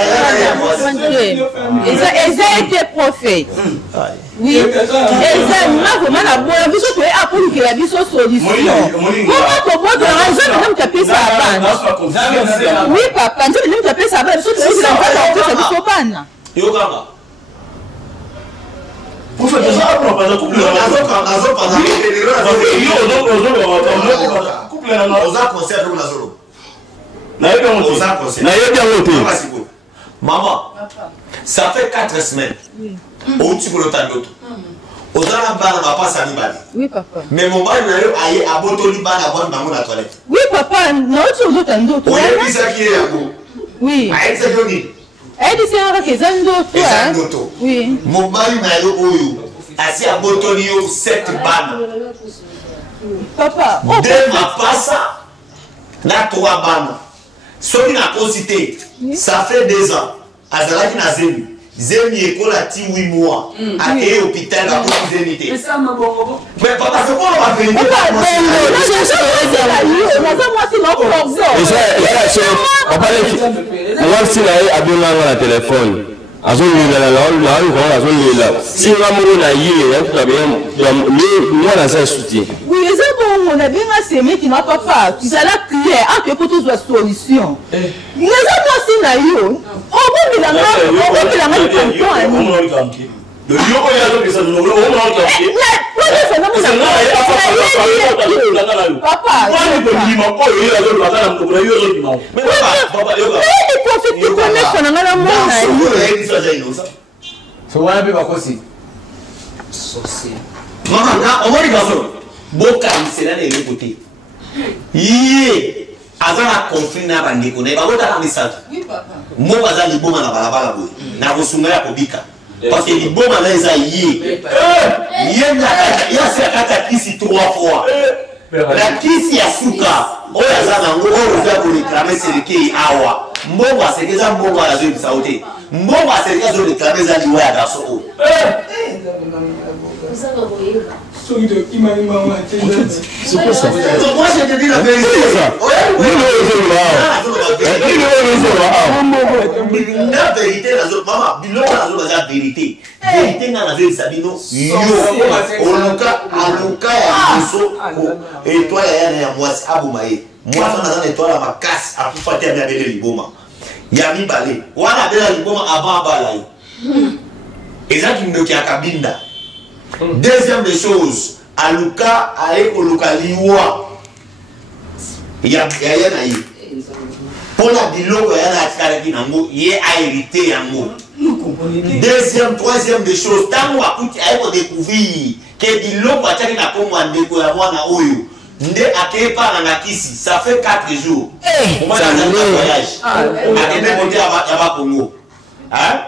Eza été prophète. Oui. Eza na vraiment na boya biso to aponi ke ya biso solution. Comment to bodo raison na mtapesa abana. Oui papa, ndio ni mtapesa abana biso to eza na biso bana. Yoka mwa. Pour faire des arbres, par exemple, maman, ça fait 4 semaines. Où tu peux le temps d'autre. Aux arabes, on va pas s'animer. Oui, papa. Mais mon mari a à Botoli Ban avant de la toilette. Oui, papa, non, tu veux d'autres d'autres. Oui, oui, ça qui est à vous. Oui. À Exagoni. Elle dit c'est un d'autres. Oui. Mon mari n'a eu Oyo. Assis à Botoli 7 ban. Papa. Deux ma passa. Na 3 ban. Ce qui n'a pas cité, ça fait 2 ans. Azalaki na Zemi. Zemi école a 8 mois. A été hôpital à cause de Zemi. Mais papa, c'est quoi on va venir? Moi si na abonanga na téléphone. Azolila la azolila. Si ngamuru na yé, moi na ça soutien. Oui, c'est bon, on a bien assez qui n'a pas papa. Tu as la clair, ah tu peux tous la solution. Mais ça moi si na yo. Oh bon, il a le lieu où il y a d'autres personnes, on parce que les bons malins ça y est. Il y a ici 3 fois. La kisi ya suka. On a ça dans le réclamer c'est le qui awa. mbongo asekeza mbongo azobisa ote mbongo asekeza zo réclamer za liwa ya garçon o moi je te dis la vérité la vérité maman biloko nazo baza vérité vérité nga nazo esabino yo oluka ya biso étoile ya yana ya mwasi aboma ye mwasi naza na étoile ya makasi akufa te ya bele liboma ya mibale wana bela liboma avant abala ye eza kindoki ya kabinda. Deuxième des choses, aluka aye koluka liwa ya yana ye pona biloko yana atikala nango ye a hérité yango. Deuxième, troisième des choses, tango akuti aye ko découvrir que biloko ataki na kombo ndeko ya mwana oyo nde akepa na kisi ça fait 4 jours. On va dans un voyage. Akende côté ya ba Congo. Hein?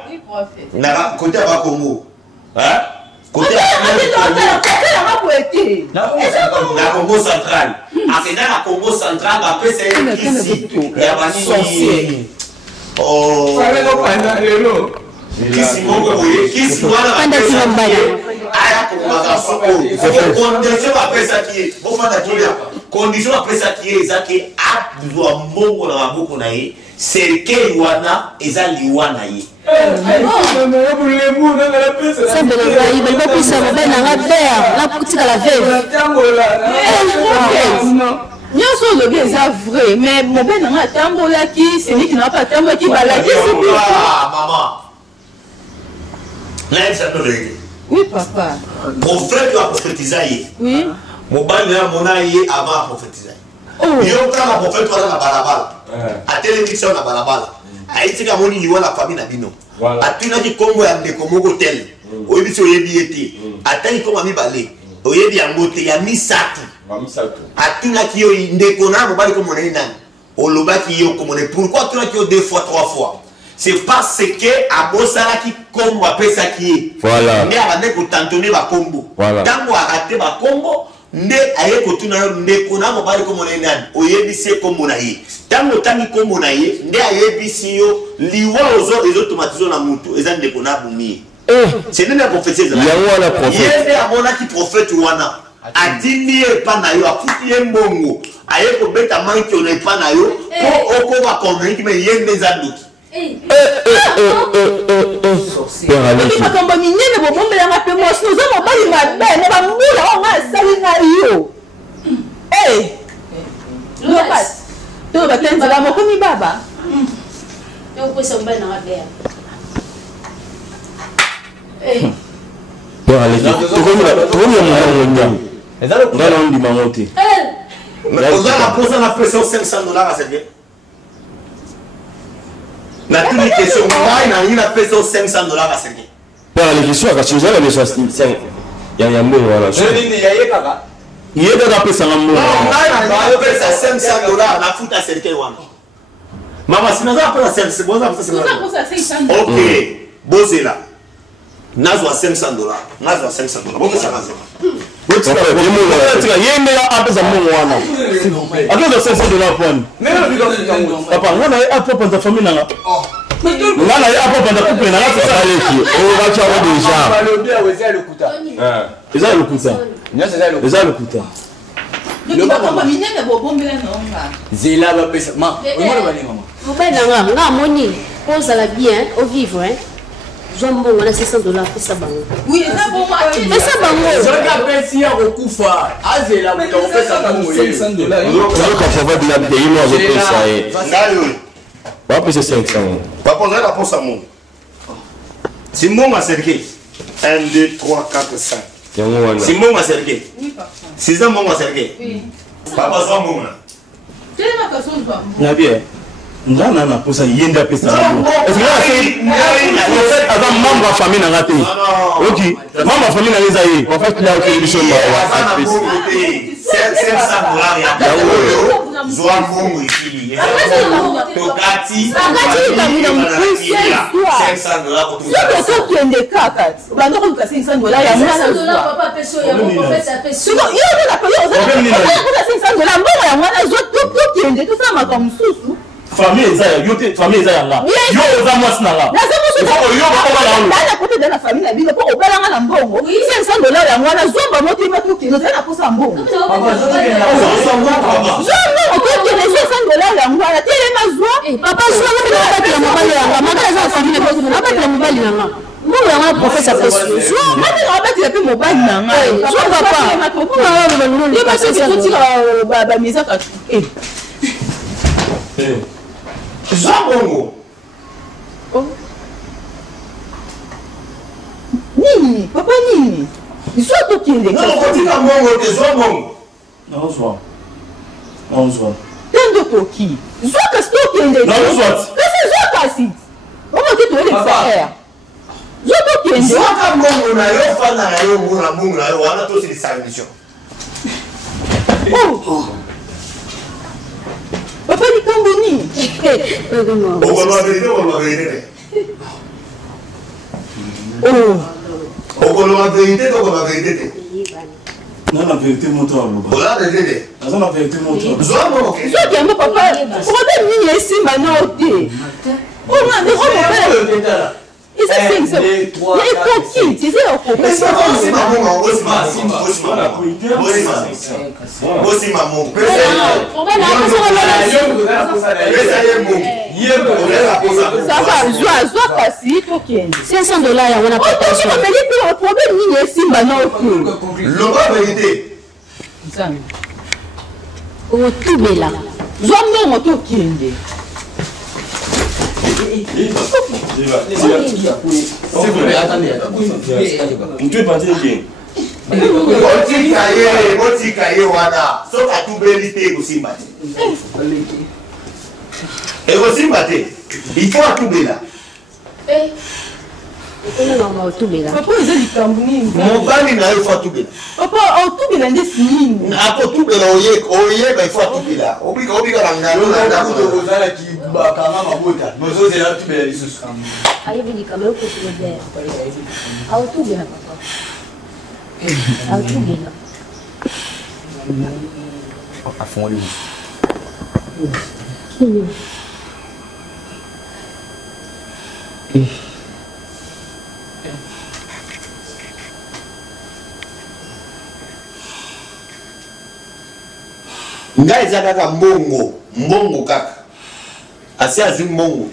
Na côté ya ba Congo. Hein? Côté la Congo centrale. Akende na Congo centrale après c'est ici. Ya ba sorcier. Oh. Kisi mongo boye, kisi wana aya ko baza soko. Condition ba pesa ki, bo fanda kiya. Condition ba pesa ki ezaki abdwa mongo na maboko na ye. Serke wana ezali wana ye. Nyonso lobi eza vrai, mais mobile nanga tambola ki, c'est qui n'a pas tambola qui bala qui c'est plus. Maman. Là, ça peut régler. Oui, papa. Prophète doit prophétiser. Oui. Mobile n'a mona yé avant prophétiser. Yo quand la prophète doit na balabala. A télévision na balabala. A itika moni liwa la famille na bino. Atuna ki Kongo ya ndeko moko tel. Oyebi so yebi ete. Atani koma mi balé. Oyebi ya ngote ya misatu. Atuna ki yo ndeko na mobali ko mona nani. Olobaki yo ko mona. Pourquoi atuna ki yo 2 fois 3 fois? C'est parce que abosala ki kombo apesa ki. Voilà. Nde abande ko tantonner ba kombo. Tango arate ba kombo. Nde aye ko tuna ndeko na mobali ko mona nani. Oyebi se kombo na ye. Tango tangi kombo na ye. Nde ayebi si yo liwa ozo automatizo na mutu. Eza ndeko na bumi. C'est nde na prophétie za. Ya wana prophète. Yende abona ki prophète wana. Adini epa na yo akuti ye mbongo. Aye ko beta manki ona epa na yo. Ko oko ba convaincre me yende za ndoki. Makambo minene bobombelanga pe mosi noza mobali mabe na bambula onga asali na yo. Lopas to batenzela mokomi baba yo kwesa mbali na wadea na toutes les questions, il a fait 500 $. À Sergei. Pour les questions, quand tu as les choses, il y a un mot. Je dis, il y a pas. Il y a des personnes qui ont fait 500 $. La fout à Sergei. Maman, si nous avons fait 500 $, ok, Bozela. Nous avons 500 $. Nous avons 500 $. Bon, ça va. Jombo on a 600 $, pesa bango. Oui, ça bon pesa bango. Je rappelle si on okufa, azela muto pesa bango 500 $. Quand ça va bien payer moi je paye ça. Pas payer 500. Pas poser la poste à mon. Si mon ma Sergei. 1 2 3 4 5. Si mon ma Sergei. Oui papa. 6 ans mon ma Sergei. Oui. Papa ça mon. Quelle est ma façon de voir? Nabie. Ndana na posa yenda pesa. Est-ce que c'est avant membre de famille na ngate? OK. Membre de famille na leza yi. En fait, il y a une émission ma. 500 $ ya. Zoa mongo ici. Tokati. 500 $ pour tout. C'est toi qui est des caca. Bando ko ka 500 $. Ya mwana 500 $ papa peso ya mon prophète a peso. Yo na ko yo. Ko 500 $. Mbongo ya mwana zo to qui est de tout ça ma comme susu. famille ezaya yo te famille ezaya nga yo oza mwasi na nga na côté de la famille na bino po obalanga na mbongo $500 yango wana zomba motema tukino za na posa mbongo $500 yango wana telema zwa papa zwa na batela mobali yanga makala za famille na na batela mobali yanga mbongo yanga professeur Pesio zwa na batela pe mobali na nga zwa papa ni ba se tira ba mise ka Zambongo. Nini, papa nini? Iso to kinde. Non, kotika mbongo te Zambongo. Non zwa. Non zwa. Tendo toki. Zwa ka sto kinde. Non zwa. Kase zwa kasi. Omo ke to ele faire. Zwa to kinde. Zwa ka mbongo na yo fana na yo mbongo na yo wana to c'est sa mission. Oh. Papa ni kamboni. On va vérité. Oh. On va vérité. Non, la vérité moto à l'eau. Voilà, vérité. Non, la vérité moto. Zambongo. Zwa ki amo papa. Pourquoi ni esi manote? Oh non, mais on va. Et ça c'est ça. Les coquilles, c'est ça au coco. Mais ça aussi maman, aussi maman. Ça va, zwa kasi to kende. $500 yango na papa Tu me dis que le problème ni esi manote. Le bas vérité. otubela zwa mbongo to kende. Botika ye wana soka tubeli te kosimba te ekosimba te il faut atubela Papa eza likambo nini? mobali na yo faut atubela Papa otubela nde nini? akotubela oyeba il faut atubela obika na ngalo na ndako kozala kibakanga mabota bozozela atubela lisusu ayebelika okotubela aotubela papa aotubela afongoli nga eza kaka mbongo kaka asi azwi mbongo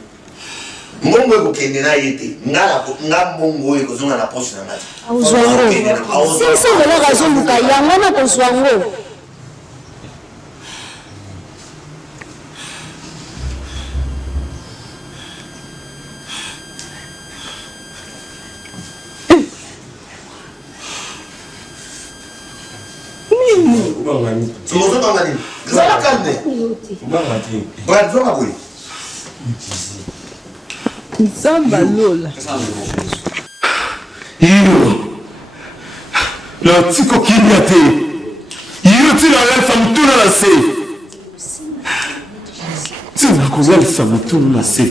ekokende na ye te nga mbongo oyo ekozonga na poche na ngati aozwango $500 azoluka yango na kozwango ozobanga nini zala kalme brazonga boye Nzamba lola. Iyo na tiko kimya te iyo tina lalisa mutuna na se tina kolalisa mutuna na se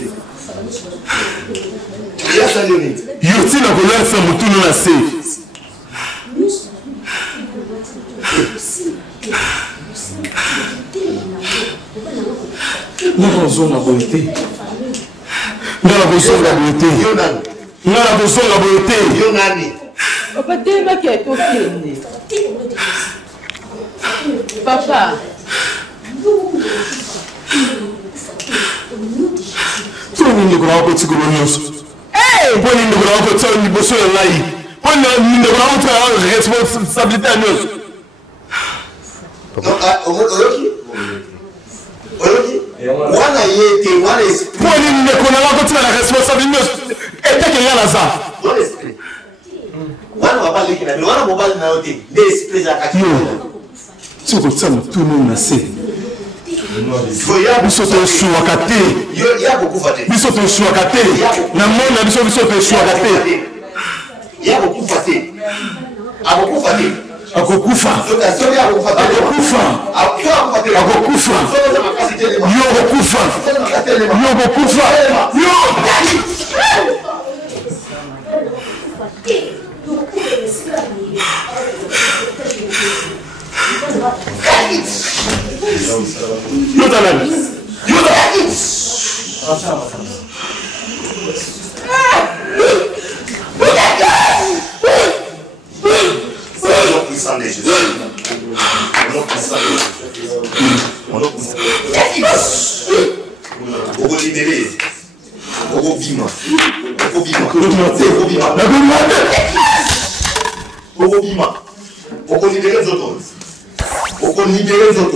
iyo tina kolalisa mutuna na se nakozonga boye te ngala kozonga boye te ngala kozonga boye te yo nani Papa telemaki atokende. Papa. Poni ndeko na wako tsikolo nyonso. Poni ndeko na wako tsao liboso ya ngai. Poni ndeko na wako responsabilité ya nyonso. wana yete wana esprit poni ndeko na wako tika na responsabilité nyonso eteke ya laza wana esprit wana mobali kina wana mobali na yote de esprit za kaki soko tsama tuno na se biso tosuwaka te biso tosuwaka te na mona biso tosuwaka te yakokufa te akokufa te akokufa You're puissant de Jésus. Au nom puissant de Jésus. Au nom puissant de Jésus. Au nom libéré. Au nom vivant. Au nom vivant. Au nom vivant. Au nom vivant. Au nom libéré les autres. Au nom libéré les autres.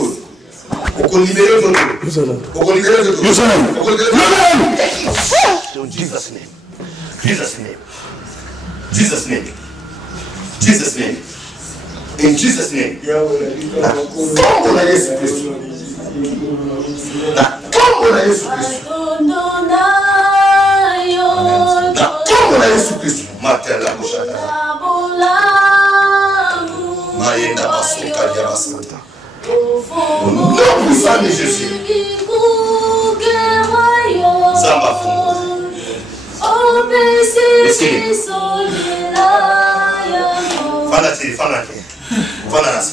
Au nom libéré les autres. Au nom libéré les autres. Jesus name. Jesus name. Jesus name. Jesus name. In Jesus name. Como na Yesu Kristo. Como na Yesu Kristo. Como na Yesu Kristo. Matela bushaka. Mayenda masoka ya basanta. Au nom puissant de Jésus. Zamba fungo.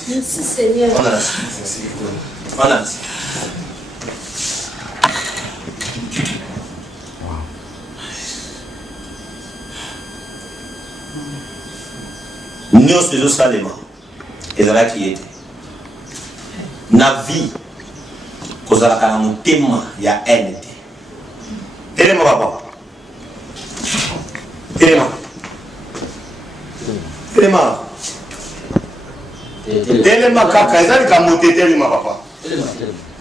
Merci Seigneur. Nyos de Salema et de la qui était. Na vie, cause la calamité tema ya haine. Téléma papa. Téléma. Téléma. Téléma kaka, ezali kamote téléma papa.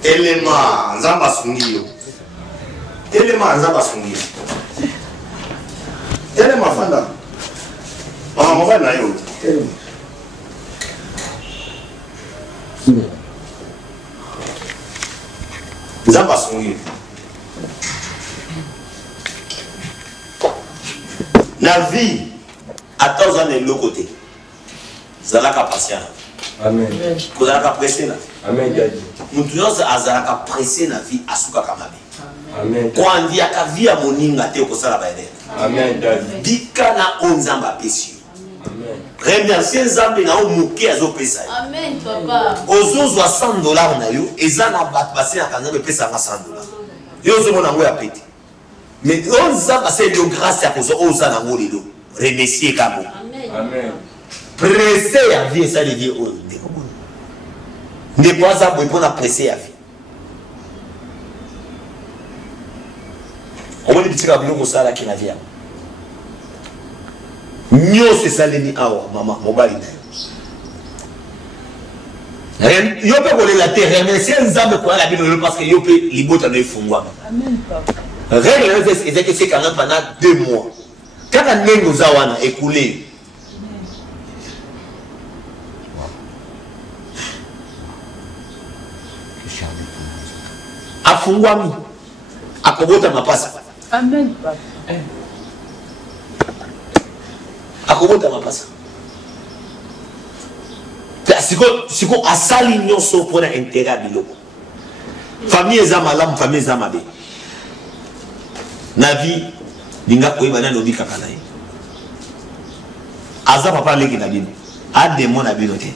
Téléma, nzamba sungio. Téléma nzamba sungio. Téléma fanda. Ah, mon na yo. Téléma. Nzamba sungio. La vie, à tous ans de l'autre côté. Zalaka patient. Amen. Vous allez presser là. Amen. Nous tous azalaka presser la vie à souka kamabe. Amen. Quand on dit à ka vie à moninga te ko sala baede. Amen. Bika na onzamba pesi. Amen. Remercier nzambe na omuke azo pesa. Amen papa. Ozozo $100 na yo, ezana bat passer na kanza pesa nga $100. Yo zo mona ngo ya pete. Mais on zamba c'est de grâce à cause oza na ngo lelo. Remercier kamo. Amen. Presser à vie ça les vie o. Ne pas ça pour presser à vie. On va dire que biloko sala ki na vie. Nyo se saleni awa mama mobali na yo. Yo pe ko la terre remercier nzambe ko la bino parce que yo pe libota no ifungwa. Amen papa. Règle c'est que c'est quand même pendant 2 mois. Quand on est nous awana écoulé. Afungwami akobota mapasa. Amen papa. Akobota mapasa. Siko asali nyonso pona intérêt biloko. Famille za malamu, famille za mabe. Na vie linga koyeba na lobi kaka na ye. Aza papa leki na bino. A démon na bino te.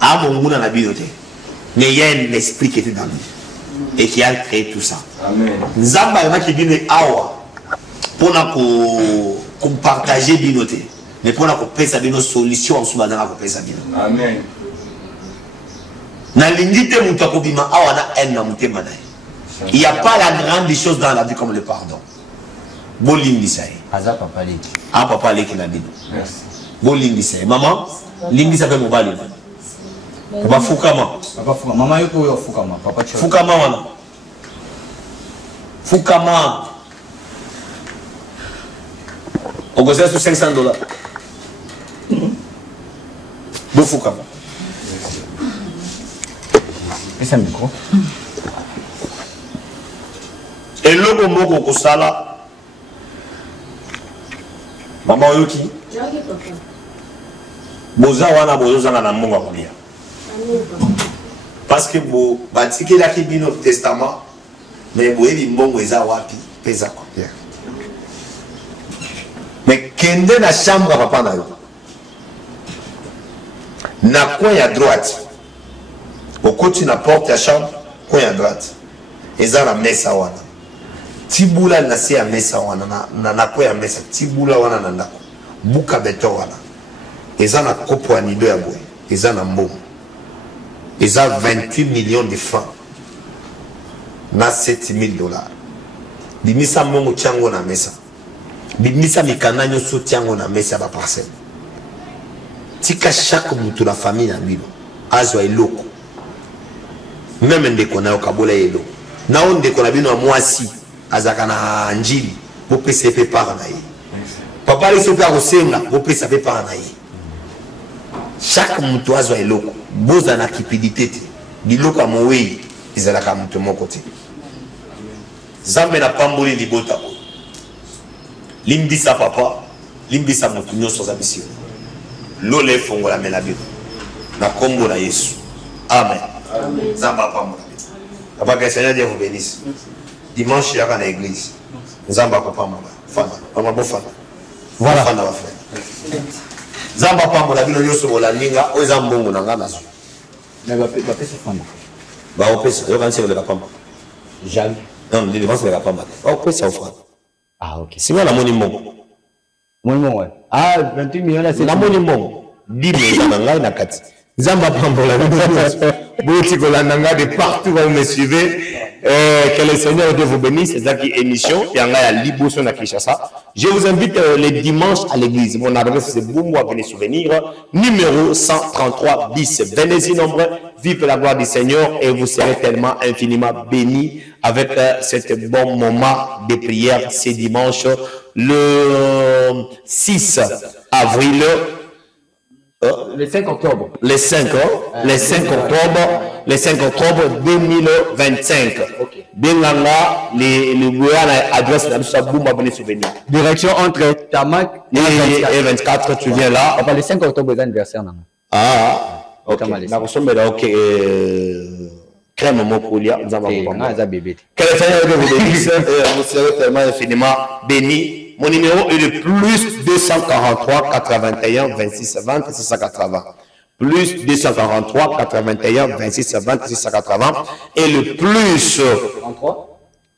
A monguna na bino te. Mais il y a un esprit qui était dans lui et qui a créé tout ça. Amen. Nzamba yama ki bino awa pona ko partager bino te. Mais pona ko pesa bino solution en sous dans ko pesa bino. Amen. Na lingite mutu akobima awa na haine na mutema na ye. Il n'y a pas la grande chose dans la vie comme le pardon. Bolingisa ye. Aza papa leki. Ah papa leki na bino. Merci. Bolingisa ye. Maman, lingisa pe mobali. Papa fukama. Papa fukama. Maman yo ko fukama. Papa chou. Fukama wana. Fukama. On gosse sur $500. Bo fukama. C'est un micro. Et le mot ko sala. Maman yoki. Jaki papa. Boza wana bozo zanga na mungu akolia. Parce que bo batiki la ki bino testament mais bo ebi mbongo eza wapi pesa ko bien. Mais kende na chambre papa na yo. Na coin à droite. Au côté na porte ya chambre, coin à droite. Eza na mesa wana. tibula na se ya mesa wana na nako ya mesa tibula wana na ndako buka beton wana eza na kopo ya nido ya boye eza na mbomo eza 28 millions de francs na 7000 dollars bimisa mbongo tiango na mesa bimisa mikanda nyonso tiango na mesa ya baparcelle tika chaque mutu na famille na bino azwa eloko meme ndeko na yo kabola eloko na o ndeko na bino ya mwasi azaka na njili bopesa pe para na ye papa leso pe akosenga bopesa pe para na ye chaque mutu azwa eloko boza na kipidité te biloko ya mowei ezalaka mutu moko te Zambe na pamboli libota ko limbisa papa limbisa mutu nyonso za bisio lole fongola mela bino na kombo na Yesu amen Zamba pambola papa que Seigneur Dieu vous bénisse dimanche il y a dans l'église Zamba pambola fana papa bo fana voilà fana wa frère Zamba pambola bino nyonso bola ninga o zambongo na ngana zo mais va pesa fana ba opesa yo kanse le pambola jamais non les dépenses ne va pas battre ba opesa frère ah ok si la moni mbongo ouais ah 28 millions là c'est la moni mbongo 10 millions na ngai na kati Zamba pambola bouti kolandanga de partout où vous me suivez que le Seigneur Dieu vous bénisse c'est ça qui émission yanga ya liboso na Kinshasa je vous invite les dimanches à l'église mon adresse c'est Boumou venez souvenir numéro 133 bis venez-y nombreux vive la gloire du Seigneur et vous serez tellement infiniment bénis avec cet bon moment de prière ce dimanche le 6 avril le 5 octobre. Le 5 octobre 2025. Benganga, le adresse de Boumba venez souvenir. Direction entre Tamak et 24, tu viens là. Le 5 octobre, c'est l'anniversaire. Ah, ok. Ok. Crème Mokolia, nous avons bébé. Que le Seigneur vous bénisse, vous serez tellement infiniment bénis. Mon numéro est le plus 243 81 26 20 680. Plus 243 81 26 20 680. Et le plus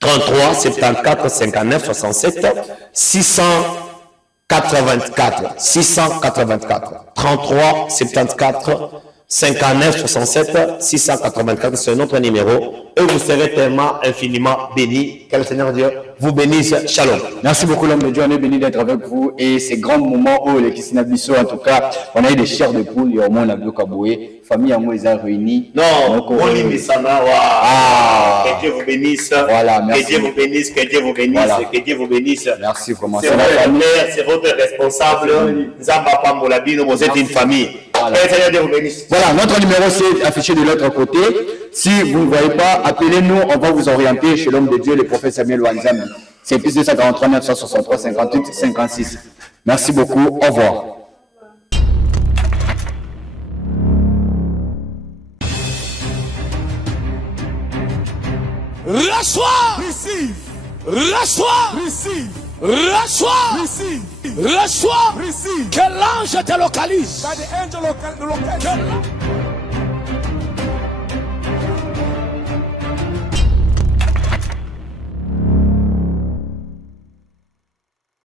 33 74 59 67 684 684 33 74 59 67 684, c'est notre numéro et vous serez tellement infiniment bénis. Que le Seigneur Dieu vous bénisse. Shalom. Merci beaucoup l'homme de Dieu, on est béni d'être avec vous et ces grands moments où les Kisinabiso, en tout cas, on a eu des chairs de poule, il y a au moins la Biokaboué, famille en Moïse réunie. Non, donc, que Dieu vous bénisse. Voilà, merci. Que Dieu vous bénisse, que Dieu vous bénisse, voilà. Que Dieu vous bénisse. Merci vraiment. C'est votre mère, c'est votre responsable. Zamba Pambolabino, vous êtes une famille. Voilà. Voilà, notre numéro c'est affiché de l'autre côté. Si vous ne voyez pas, appelez-nous, on va vous orienter chez l'homme de Dieu, le prophète Samuel Wanzam. C'est plus 243 963 58 56. Merci beaucoup, au revoir. Reçois, receive, reçois, receive, reçois, receive, reçois, receive. Que l'ange te localise.